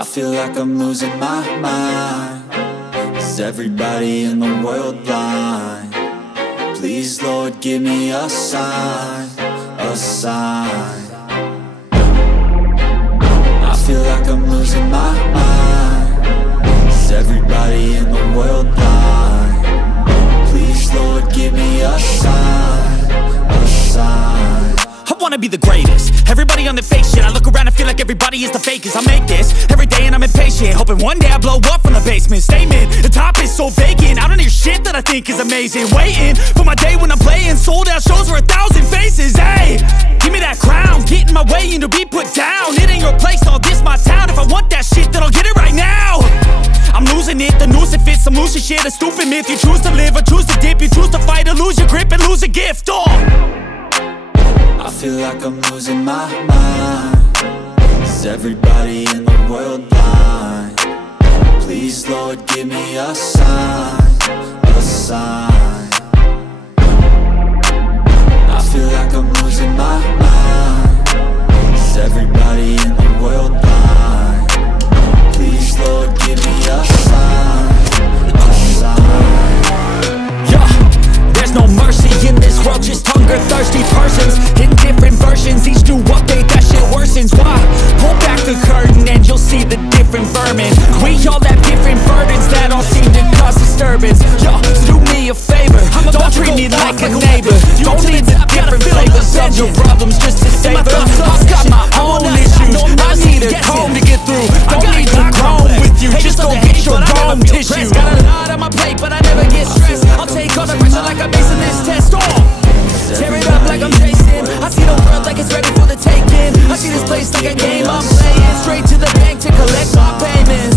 I feel like I'm losing my mind. Is everybody in the world blind? Please, Lord, give me a sign, a sign. I feel like I'm losing my mind. Is everybody in the world blind? Please, Lord, give me a sign, a sign. I wanna be the greatest. Everybody on the fake shit. I look around and feel like everybody is the fakest. I make this every day and I'm impatient, hoping one day I blow up from the basement. Statement, the top is so vacant. I don't hear shit that I think is amazing. Waiting for my day when I'm playing sold out shows for 1,000 faces. Hey, give me that crown, get in my way and to be put down. It ain't your place, all this my town. If I want that shit, then I'll get it right now. I'm losing it, the noose it fits. I'm losing shit, a stupid myth. You choose to live or choose to dip. You choose to fight or lose your grip and lose a gift. I feel like I'm losing my mind. Is everybody in the world blind? Please, Lord, give me a sign, a sign. I feel like I'm losing my mind. Is everybody in the world blind? Please, Lord, give me a sign, a sign. Yeah, there's no mercy in this world, just hunger-thirsty persons in different versions. Each new update, that shit worsens. Why? Pull back the curtain and you'll see the different vermin. We all have different burdens that all seem to cause disturbance. Yo, do me a favor, don't treat me like a neighbor. Don't need the different flavors of your problems just to savor. I've got my own issues, I need a comb to get through. Don't need to groan with you, just go get your own tissue. Got a lot on my plate, but I never get stressed. I'll take all the pressure like I'm acing this test. Tear it up like I'm Jason. I see the world like it's ready for the taking. I see this place like a game I'm playing. Straight to the bank to collect my payments.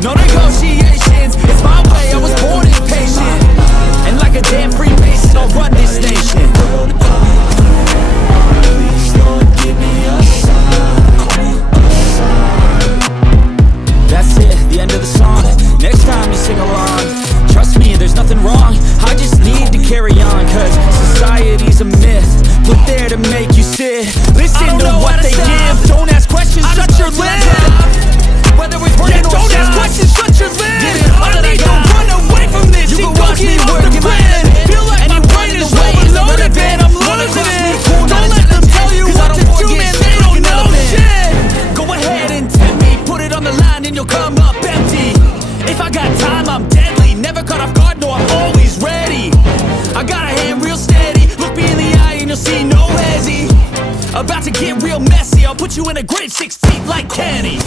No negotiations, it's my way, I was born impatient. And like a damn Freemason, I'll run this nation. Please, Lord, give me a sign, a sign. That's it, the end of the song. Next time you sing along, trust me, there's nothing wrong. I just need to carry on, cause society's a myth, put there to make you sit. Listen to what they give, don't ask questions, shut your lid. Whether it's working or don't ask questions, shut your lid. I need to run away from this, you can watch me work the plan. Feel like my brain is overloaded, man, I'm losing it. Don't let them tell you what to do, man, they don't know shit. Go ahead and tempt me, put it on the line and you'll come up empty. If I got time, I'm deadly, never caught off guard, no, I'm always ready. I got a hand real steady, look me in the eye and you'll see no hezzy. About to get real messy, I'll put you in a grave 6 feet like Kenny.